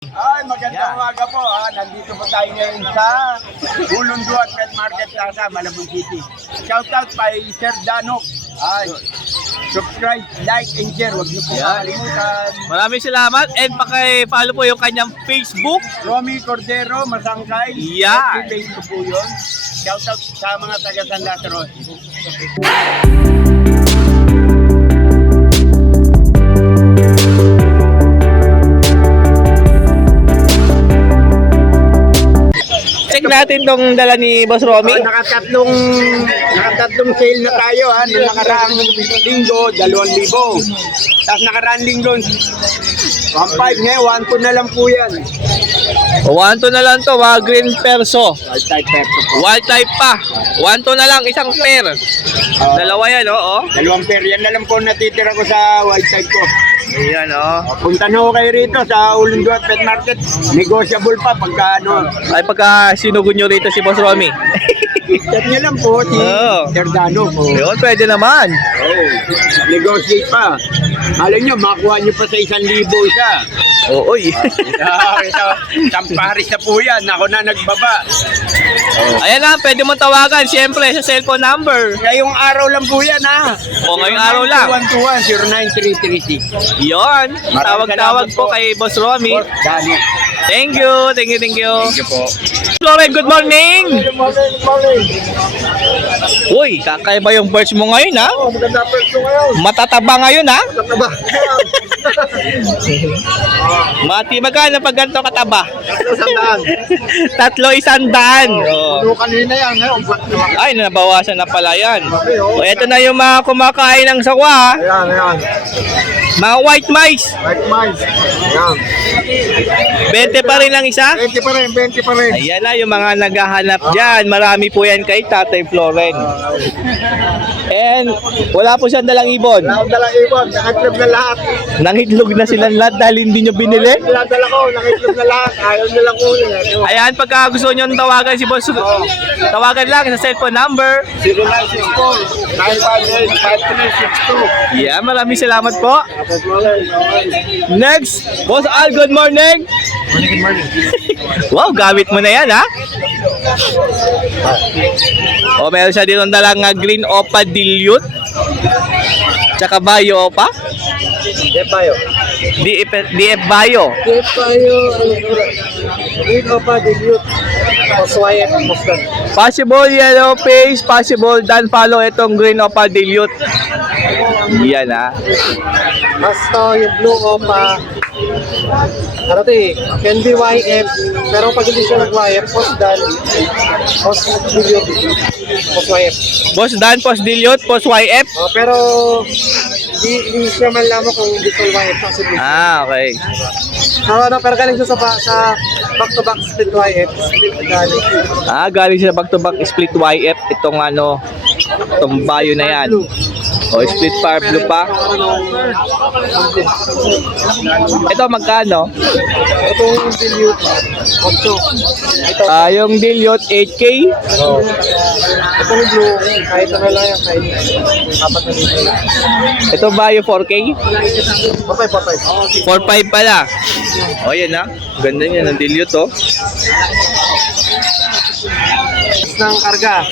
Ay, magandang umaga po. Nandito po tayo ngayon sa Ulundua Pet Market Plaza, Malabon City. Shoutout kay Sir Danok. Ay, subscribe, like, and share. Huwag niyo po makalimutan. Maraming salamat and paki-follow po yung kanyang Facebook. Romy Cordero, Masangkay. Yan. FB ko po yun. Shoutout sa mga taga San Lazaro. Check natin tong dala ni Boss Romy. Nakatatlong sale na tayo. Noong nakaraang linggo, 2,000. Tapos nakaraang linggo, 1,500. Ngayon, 1,200 na lang po yan. 1-2 na lang to, mga green perso. Wild type pepper po. Wild type pa. 1-2 na lang, isang pair. Dalawa yan, oo. Dalawang pair. Yan na lang po natitira ko sa wild type ko. Ayan, oo. Punta na ho kayo rito sa Ulundua Pet Market. Negotiable pa pagka ano. Ay, pagka sinugod nyo rito si Boss Romy. Chat niya lang po si Sir Dano po. Yun, pwede naman. Negotiate pa. Alam nyo, makuha nyo pa sa 1,000 isa. Oo, Samparis na po yan. Ako na nagbaba. Ayan na, pwede mo tawagan, siyempre, sa cellphone number. Ngayong araw lang po yan ha. O, ngayong araw lang. 09121-09336. Yun, tawag-tawag po kay Boss Romy. Dano. Thank you, thank you, thank you. Thank you po. Lauren, good morning! Uy, kakaiba yung birds mo ngayon, ha? Maganda first ko ngayon. Matataba ngayon, ha? Mataba. Mati, magkano pag ganito kataba? 300. 300. Oh. Ano kanina yan, ngayon. Ay, nabawasan na pala yan. O, eto na yung mga kumakain ng sawa, ha? Ayan. Mga white mice. White mice. Ayan. 20 pa rin ang isa. 20 pa rin, 20 pa rin. Ayan na yung mga naghahanap dyan. Marami po yan kay Tatay Floren. And wala po siyang dalang ibon. Wala akong dalang ibon, nakaklub na lahat. Nangitlog na silang lahat dahil hindi nyo binili. Dala ko, nakaklub na lahat. Ayaw nilang kunin. Ayan, pagka gusto nyo tawagan si Boss, tawagan lang sa cellphone number. 0964-958-5362. Yeah, maraming salamat po. Next, Boss Al, good morning. Good morning. Wow, gamit mo na yan, ha? O, meron siya dito dalang green opa dilute. Tsaka bio opa. Depayo. DF bio. Depayo, green opa, dilute. Oswayet, Moscan. Possible yellow face, possible dan follow itong green opa dilute. Yan, ha? Basta yung blue opa, ano to eh, can be YF, pero pag hindi siya nag-YF, post-dilute, post-YF. Boss Dan, post dilute, post YF. Pero, hindi siya man lamang kung hindi ko YF, kasi Okay. pero galing siya sa back-to-back split YF, split galing. Galing siya back to back split YF itong itong bio na yan. O, split fire blue pa. Ito magkano? Itong dilute, 8. Ito, Yung dilute 8K. itong blue, kahit ano lang yan, kahit apat na dito. Ito bio 4K. Patay. 4.5 pala. O, yan na. Ganda niya ng dilute, oh. Ng karga.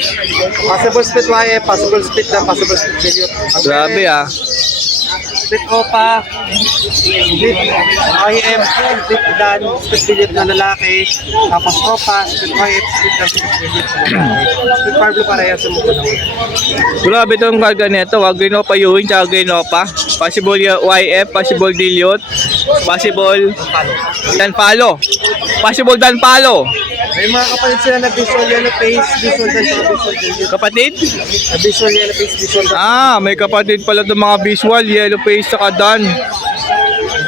Possible split YF, possible split dan, possible split dilute. Grabe, ah. Split OPA, split IM, split dan, split dilute na lalaki, tapos OPA, split YF, split dan, split dilute na lalaki. Split Pablo parehas sa mukha naman. Grabe itong karga nito. Green opa yuhin, tsaka green opa. Possible YF, possible dilute. Possible dan palo. Possible dan palo. May mga kapatid sila na visual yellow face, visual dan, saka visual dilute. Kapatid? Visual yellow face, visual dan. May kapatid pala itong mga visual, yellow face, saka dan.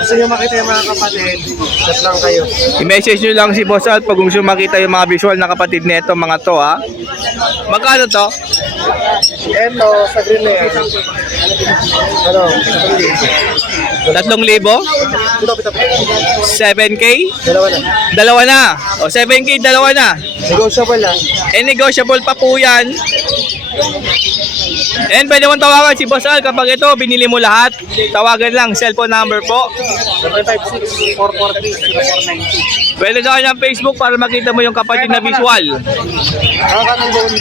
Gusto nyo makita yung mga kapatid, chat lang kayo. I-message nyo lang si Boss Al pag gusto makita yung mga visual na kapatid nito mga to, ha. Magkano to? Eto, sa green na yan. Ano? 3,000? Pito. 7K? Dalawa na. Dalawa na. O, 7K, dalawa na. Negotiable lang. Negotiable pa po yan. And pwede mong tawagan si Boss Al kapag ito, binili mo lahat. Tawagan lang, cellphone number po. 756-443-0490. Pwede sa kanyang Facebook para makita mo yung kapatid na visual. Nakakatang doon.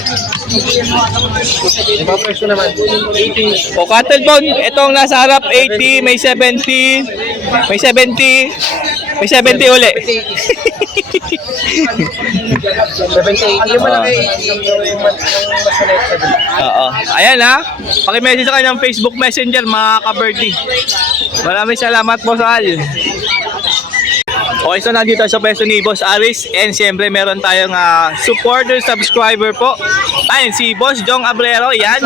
Iba presyo naman. 80. O cattle bone, itong nasa harap 80, may 70, may 70, may 70 uli. 78. Yung malaki, yung mas maliit 70. Oo. Ayan ha. Paki-message sa kanyang Facebook Messenger mga ka-birdie. Maraming salamat Boss Al. Okay, so nandito sa peso ni Boss Aris and siyempre meron tayong supporter, subscriber po. Ayun, si Boss Jong Abrero, yan.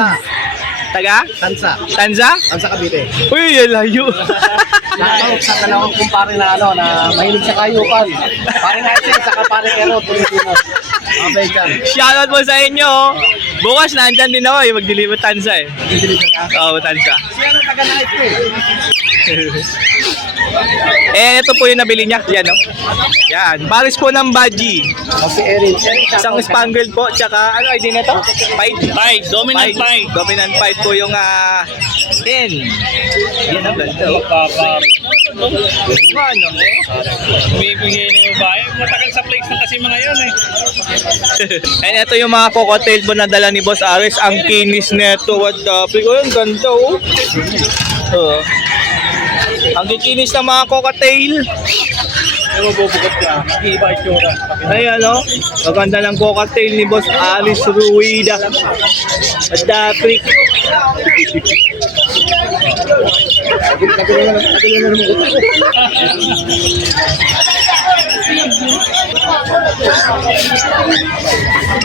Taga? Tansa. Tanza? Tansa Cavite. Uy, yan layo. Nakakawag sa dalawang kumpare na na mahilig sa kayupan. Pare na ito, saka pare Ero, Pilipino. Okay, dyan. Shoutout po sa inyo. Bukas nandyan din ako mag-deliver Tanza eh. Deliver ka? Oo, Tanza. Siya na taga-night ko eh. Eh, ito po yung nabili niya. Yan, no? Yan. Paris po ng Baji. Si Erin. Isang spangled po. Tsaka, ano ID na to? Pied. Dominant Pied. Dominant Pied po yung, in. Yan ang ganda. Ano? May bigay na yung bahay. Matagal sa place na kasi mga yun eh. And ito yung mga cocktail po na dala ni Boss Aris. Ang kinis neto. What the freak? Oh, ang ganda oh. Oh. Ang kikinis ng mga cocktail. Ay, mabubukat ka. Iba itsura. Ayan o. Maganda ng cocktail ni Boss Aris Ruida. What the freak?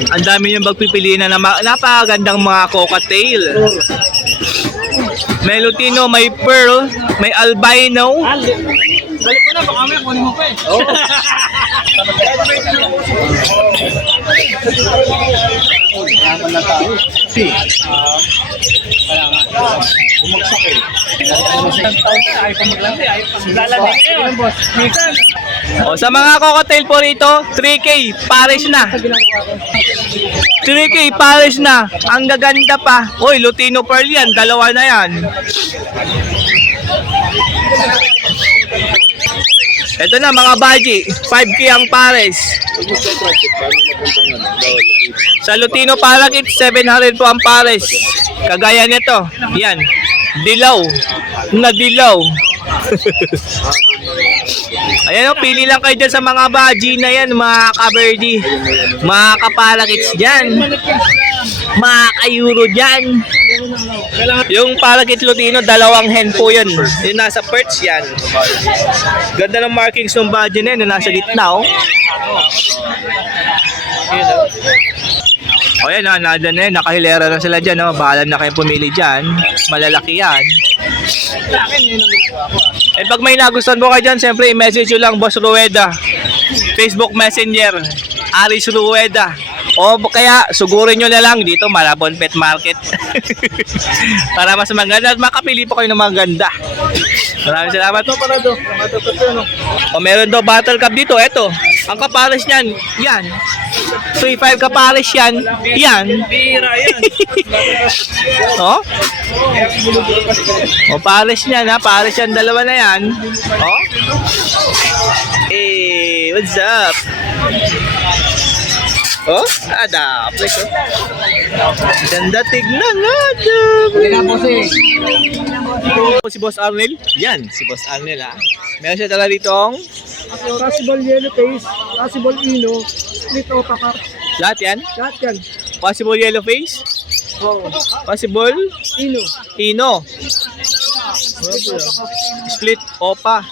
Ang dami yung pagpipilian na napakagandang mga cocktail. May Lutino, may Pearl, may Albino. Balik ko na, baka may kunin mo pa eh. Naman na tao. Wala nga. Bumagsak eh. Isang taon na, ayaw pa maglandi. Ayaw pa maglalandi ngayon. Minsan. O, sa mga cocktail po rito, 3K, pares na. 3K, pares na. Ang gaganda pa. Uy, Lutino Pearl yan. Dalawa na yan. Ito na mga baji. 5K ang pares. Sa Lutino Parakit, 700 po ang pares. Kagaya nito. Yan. Dilaw. Na dilaw. Ayan o, pili lang kayo dyan sa mga baji na yan, mga ka-birdie. Mga ka-parakits dyan. Mga ka-euro dyan. Yung parakit Lutino, dalawang hen po yun. Yung nasa perch yan. Ganda ng markings ng baji na yun, yung nasa gitna o. Ayan o. O yan o, nada na yun, nakahilera na sila dyan o. Bahala na kayo pumili dyan. Malalaki yan. Eh pag may nagustuhan mo kayo dyan, siyempre i-message nyo lang Boss Rueda. Facebook Messenger, Aris Rueda. O kaya sugurin nyo na lang dito, Malabon Pet Market. Para mas maganda at makapili po kayo ng mga ganda. Maraming salamat. O meron daw Battle Cup dito, eto. Ang kapares niyan, yan. 3.5 kapares yan, yan. Bira yan. O? O pares niyan ha, pares yan, dalawa na yan. O? Eh, what's up? Oh, ada, please. Ganda tignan natin. Si Boss Arnel. Yan, si Boss Arnel ha. Meron siya talaga ditong Possible yellow face, possible ino, split opa. lahat yan. Lahat yan. Possible yellow face. Possible Ino. Ino. Split opa.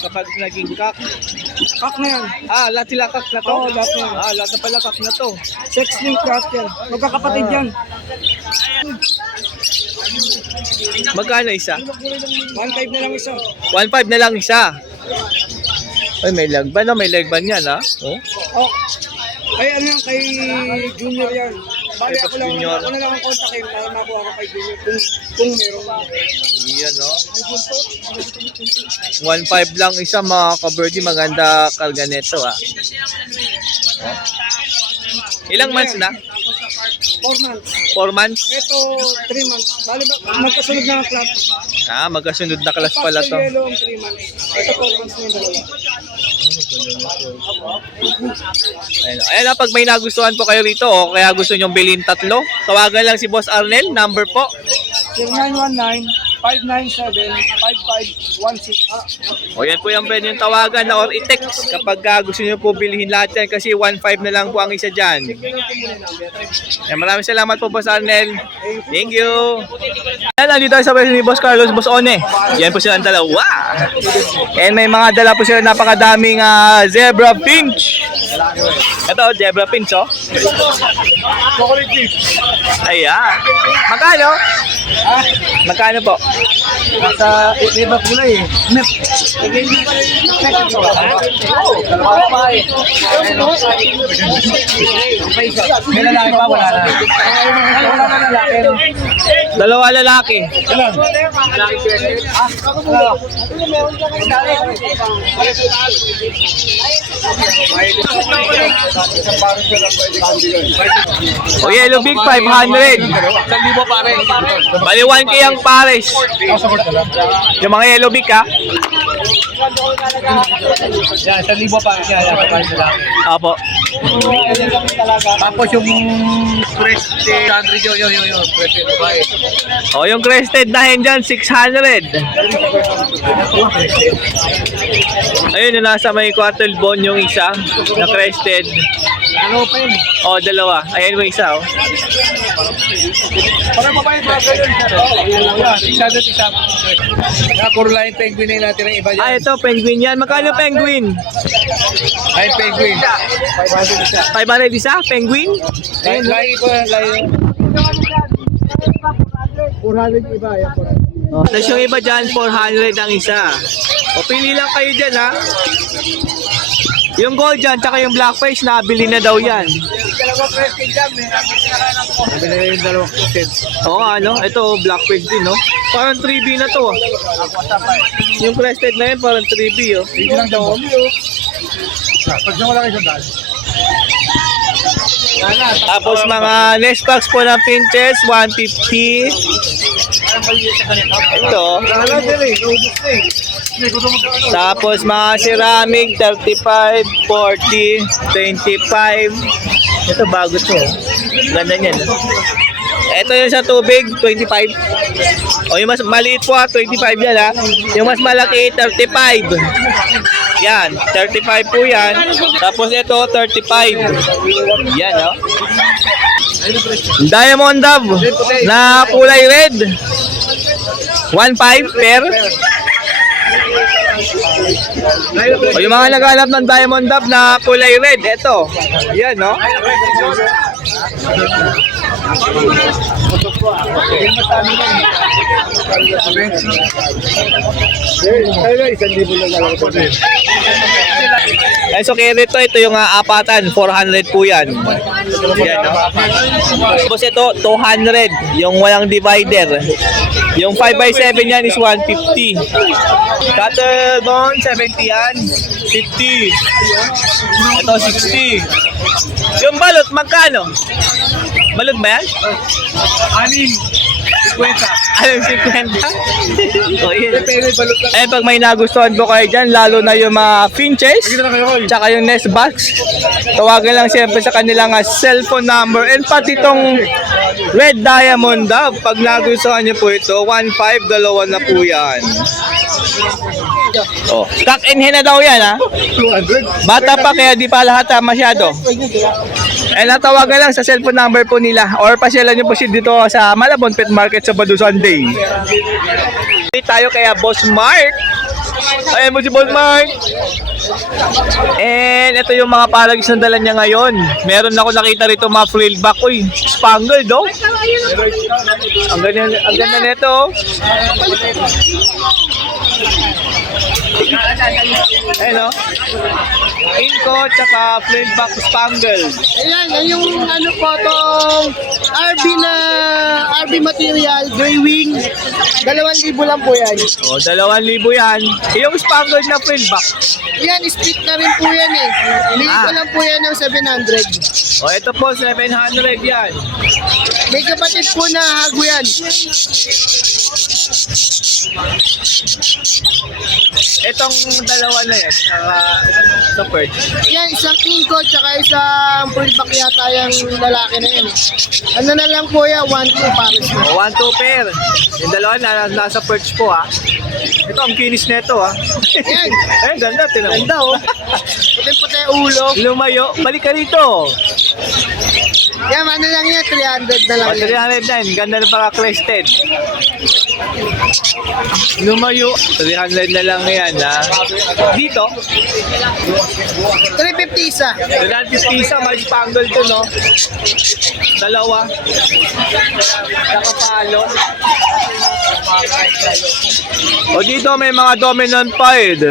Kapag naging kak. Kak na yan. Lahat sila kak na to? Oo, lahat na yan. Lahat na pala kak na to. Sex link kak yan. Magkakapatid yan. Magkano isa? 1.5 na lang isa. 1.5 na lang isa. Ay, may lagban na. May lagban yan, ha? Oh. Oh. Ay ano yan, kay Junior yan. Bali Kay ako lang, Junior. ako na lang ang kontakin para makuha ko kay Junior kung meron. Yan, no? 1.5 lang isa, mga ka-birdie. Maganda karga neto, ha? Ilang months na? 4 months. 4 months? Ito, 3 months. Bali ba, magkasunod na ang class. Magkasunod na class pala to. Pastel yellow ang 3 months. Ito 4 months na yung dalawa. Ayan na, pag may nagustuhan po kayo rito, o kaya gusto nyong bilhin tatlo, tawagan lang si Boss Arnel, number po. 0919-597-5516. O yan po yung pwede yung tawagan na or i-text kapag gusto nyo po bilhin lahat yan kasi 1.5 na lang po ang isa dyan. Ayan, maraming salamat po Boss Arnel. Thank you. Ayan, nandito tayo sa pwesto ni Boss Carlos, Boss One. Yan po silang dalawa. And may mga dala po sila napakadaming zebra pinch. Ito, zebra pinch, oh. Ayan. Magkano? Magkano po? Nasa iba kulay eh. May lalaki pa, wala na. Wala na lalaki. Dalawa lalaki. O yellow big 500. 1,000 pare. Bali 1K ang pares. Yung mga yellow big ha. Yan, 1,000 pare siya. Yan, lalaki. Apo. Tapos yung Crested 100 yun. Crested babae. O yung crested na hen dyan 600. Ayun yung nasa may quarter bone yung isa na crested. Ano pa yun? O dalawa. Ayan mo isa oh. Parang babae ba ganun siya? 600. Puro lang yung penguin na yung natin ng iba Ah, dyan. ito penguin yan. Magkano penguin? Ay, penguin. 500 isa. 500 isa? Penguin? Lahi ko yan, lahi. 400 iba, yan 400. Oh. Tapos yung iba dyan, 400 ang isa. O pili lang kayo dyan ha. Yung gold dyan, tsaka yung black face, nabili na daw yan. Sabi na yung 2%. Oo, ano? Ito, black face din, no? Parang 3B na to. Yung crested na yun, parang 3B, oh. Hindi lang daw. Pag na wala kayo sa dal. Tapos mga nest packs po ng pinches, 150. Ito. Tapos mga ceramic, 35, 40, 25. Ito bago to. Ganda niyan. Ito yung sa tubig, 25. O yung mas maliit po 25 yan ha. Yung mas malaki, 35. Yan, 35 po yan. Tapos ito, 35. Yan o. Diamond Dove na kulay red. 1.5 per. O yung mga naghanap ng Diamond Dove na kulay red, ito. Yan no. Ay, so kaya dito, ito yung apatan, 400 po yan. Yan, no? Tapos ito, 200, yung walang divider. Yung 5x7 yan is 150. Cattle bone, 70 yan, 50. Ito, 60. Yung balot, magkano? Balot ba yan? Anin. 50. Anong 50? O yun. Eh, pag may nagustuhan po kayo dyan, lalo na yung mga finches, tsaka yung nest box, tawagan lang siyempre sa kanilang cellphone number and pati itong red diamond dove. Pag nagustuhan nyo po ito, 1.5, dalawa na po yan. Oh, cock and hen na daw yan ha. 200. Bata pa kaya di pa lahat masyado. Eh, natawagan lang sa cellphone number po nila or pasyalan nyo po siya dito sa Malabon Pet Market sa Sabado Sunday. Tayo kaya Boss Mark. Ayan mo si Boss Mark. And ito yung mga palagis na dala niya ngayon. Meron ako nakita rito mga frill back. Uy, spangled oh. Ang ganda nito. Ayun, no? Inco, tsaka flintback spangled. Ayan, yung ano po tong RB material, gray wing. 2,000 lang po yan. O, 2,000 yan. Yung spangled na flintback. Yan, split na rin po yan eh. Bili ko lang po yan ng 700. O, ito po, 700 yan. May kapatid po na hago yan. Itong dalawa na yan, sa perch. Yan, isang inko tsaka isang fullback yata yung lalaki na yan. Ano na lang po yan, 1-2 pares na. O, 1-2 pair. Yung dalawa nasa perch po, ha. Ito, ang kinis nito, ha. Yan, Eh, ganda, tinan mo. ganda oh. Puti-puti ulo. Lumayo, balik ka rito. Yan, ano lang yan, 300 na lang O, yan. 309, ganda na para crested. Lumayo, 300 na lang yan, ha. Dito, 350 isa. 350 isa, may spangle to, no? Dalawa. Saka palo. O dito may mga dominant pied.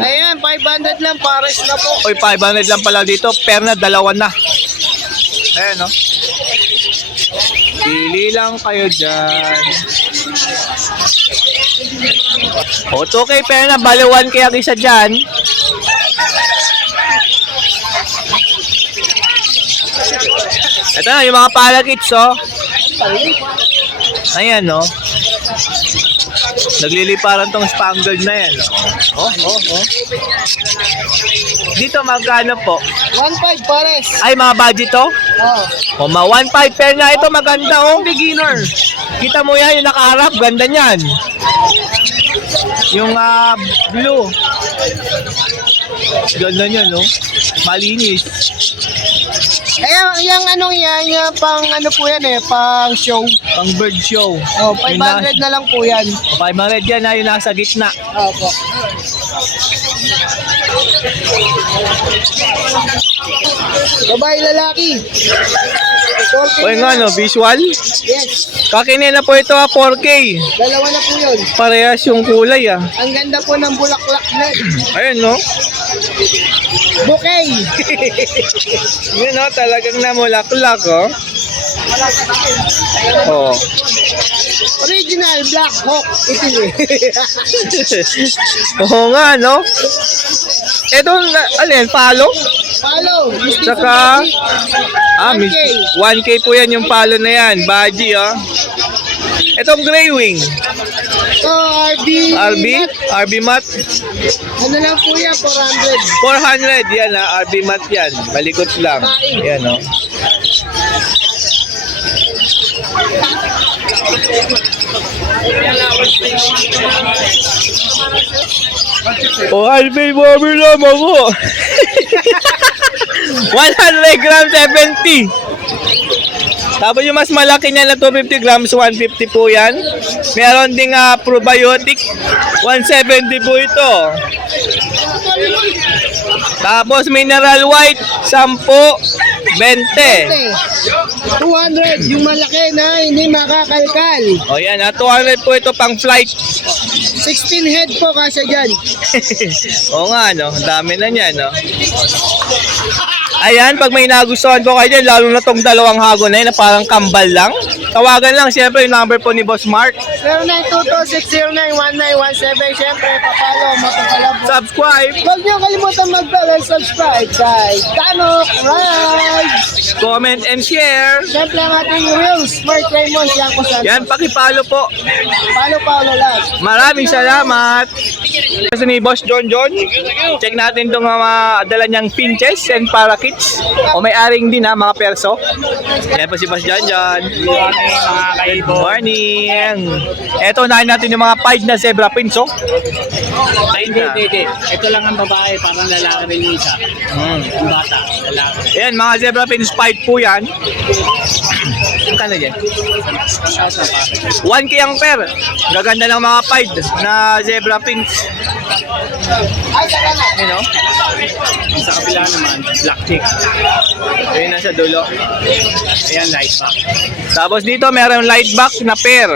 Ayan, 500 lang pares na po. Oy, 500 lang pala dito, per na dalawa na. Ayan, no? Pili lang kayo dyan. O, 2K per na, bali 1K ang isa dyan. Ito na, yung mga palakits, oh. Ayan, no? Nagliliparan tong spangled na yan, no? Oh. Dito magkano po? 1.5 pares. Ay, mga budget to? Oh. O, mga 1.5 pair na ito, maganda, oh. Beginner. Kita mo yan, yung nakaharap, ganda niyan. Yung blue. Ganda niyan, no? Malinis. Ayan, yung anong yan, yung pang ano po yan eh, pang show. Pang bird show. Oh, Yung 500 na lang po yan. 500 yan na yung nasa gitna. Opo. Babae, lalaki. 4K O nga, no? Visual. Yes, Kakinin na po ito, 4K. dalawa na po yun. Parehas yung kulay, ah. Ang ganda po ng bulaklak na. Ayun, no? Bouquet. Yun, no? Talagang namulaklak, oh. Oh. Original Black Hawk. Ito eh. Oo nga, no? Ito, alin, palo? Follow. Saka, Miss, 1K. 1K po yan yung palo na yan. Baji, oh. Itong gray wing. So, RB mat. Ano lang po yan, 400. 400 yan, ha. RB mat yan. Malikot lang. Yan, oh. Oh, Alvin, bumili lang ako. 100 grams, 70. Tapos yung mas malaki niya na 250 grams, 150 po yan. Meron ding probiotic, 170 po ito. Tapos mineral white, 10, 20. 200. Yung malaki na hindi makakalkal. O yan, 200 po ito pang flight. 16 head po kasi dyan. Oo nga, no? Ang dami na niyan, no? Ayan, pag may nagustuhan po kayo dyan, lalo na tong dalawang hago na yun na parang kambal lang. Tawagan lang, siyempre, yung number po ni Boss Mark. 0922-609-1917. Siyempre, papalo, matapala po. Subscribe, Huwag niyo kalimutan mag-like, subscribe kay Tanok Rides. comment, and share. Siyempre, ang ating Reels, Mark Raymond, yan ko sa Yan, pakipalo po. Palo lang. Maraming salamat. Kasi ni Boss John, check natin itong mga dala niyang pinches and parakeets. O may aring din, mga perso. Yan po si Boss John. Good morning. Eto, unahin natin yung mga pied na zebra pins, oh. Hindi. Ito lang ang babae, parang lalaki rin yung isa. Ang bata, lalaki. Ayan, mga zebra pins pied po yan. Kano yan? 1K ang pair. Gaganda ng mga pied na zebra pins. You know? Sa kabila naman, black chick. Ayun nasa dulo. Ayan, light back. Tapos dito meron light back na pair.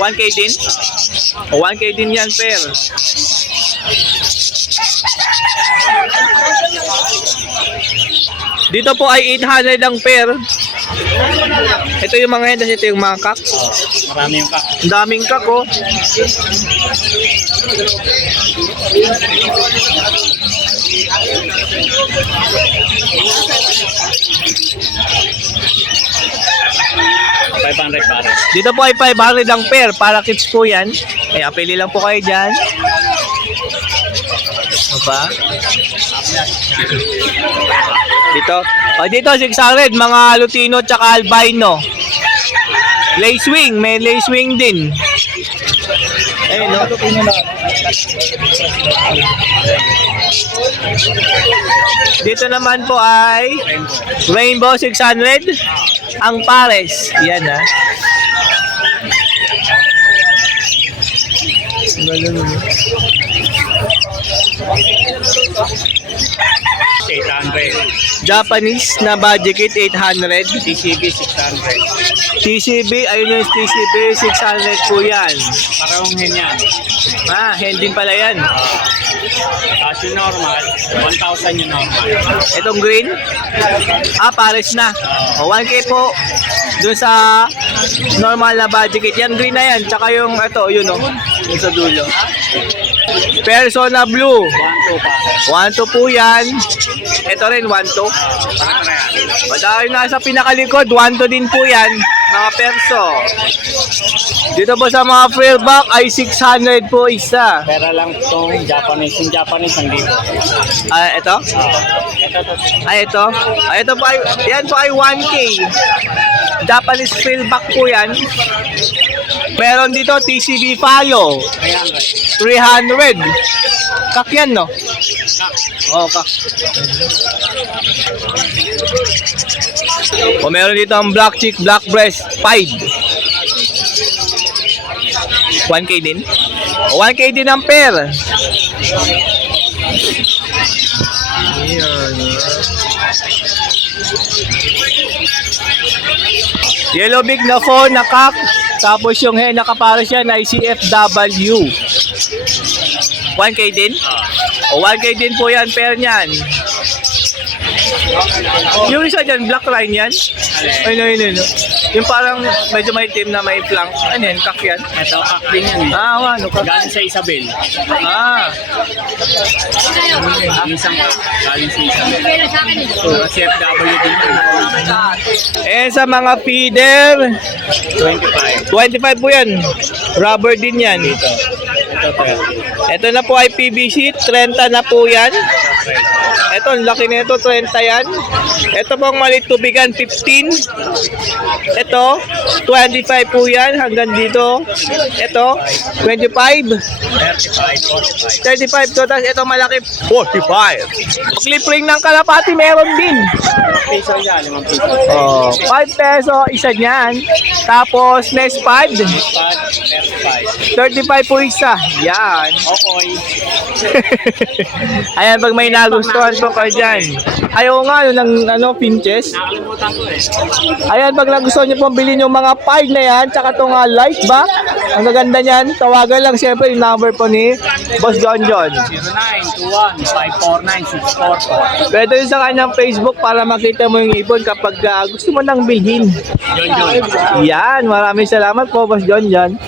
1K din? O 1K din yan pair. Dito po ay 800 ang pair. Ito yung mga hendas, ito yung mga kak. Marami yung kak. Ang daming kak, oh. $500 pare. Dito po ay 500 ang pair. Para kids po yan. Kaya pili lang po kayo dyan. Ano pa? Dito. O dito 600. Mga Lutino tsaka albino. Lace wing. May lace wing din. Ayun, no? Dito naman po ay Rainbow 600 ang pares. Yan, ha. $800. Japanese na budget kit 800. TCB 600. TCB, ayun yung TCB 600 po yan. Parang hen yan. Ah, hen din pala yan. At yung normal, 1,000 yung normal. Itong green? Ah, pares na. O, 1K po. Doon sa normal na budget kit. Yan, green na yan. Tsaka yung, ito, yun o. Yung sa dulo. Persona Blue. 1-2 po yan. Ito rin, 1-2. Dahil nasa pinakalikod, 1-2 din po yan. Mga perso. Dito po sa mga fairback ay 600 po isa. Pera lang itong Japanese. Yung Japanese, ang libo. Ah, ito? Ito. Ay, ito? Ay, ito po ay, yan po ay 1K. Japanese fairback po yan. Meron dito TCB Fayo. 300. Kak yan, no? Oo, kak. O meron dito ang black chick, black breast, pied. 1K din? O 1K din ang pair. Ayan. Yellow big na phone na kak. Tapos yung hen nakapares yan ay CFW. 1K din? O 1K din po yan, pair niyan. Yung isa dyan, black line yan? Ay, no. Yung parang medyo may team na may flank. Ano yan, kak yan? Ito, kak din yan. Ah, ano kak? Galing sa Isabel. Ah, Ang isang kak, galing sa Isabel. So, CFW din yan. eh sa mga feeder, 25. 25 po yan. Rubber din yan. Ito, Ito na po ay PVC, 30 na po yan. Ito, ang laki nito, 30 yan. Ito pong maliit tubigan, 15. Ito, 25 po yan hanggang dito. Ito, 25. 35, 45. 35 to, tapos ito malaki, 45. Clip ring ng kalapati, meron din. Piso yan, 5 piso. Oh, 5 peso, isa niyan. Tapos, next 5. Pad, 35. 35 po isa. Yan. Okay. Ayan, pag may nagustuhan po kayo dyan. Ayaw nga, yun ang pinches. Nakalimutan ko eh. Ayan, pag nagustuhan nyo pong bilhin yung mga pied na yan, tsaka itong light back, ang gaganda niyan, tawagan lang siyempre yung number po ni Boss John John. 0921-549-644. Pwede yun sa kanyang Facebook para makita mo yung ibon kapag gusto mo nang bilhin. John John. Yan, maraming salamat po Boss John John.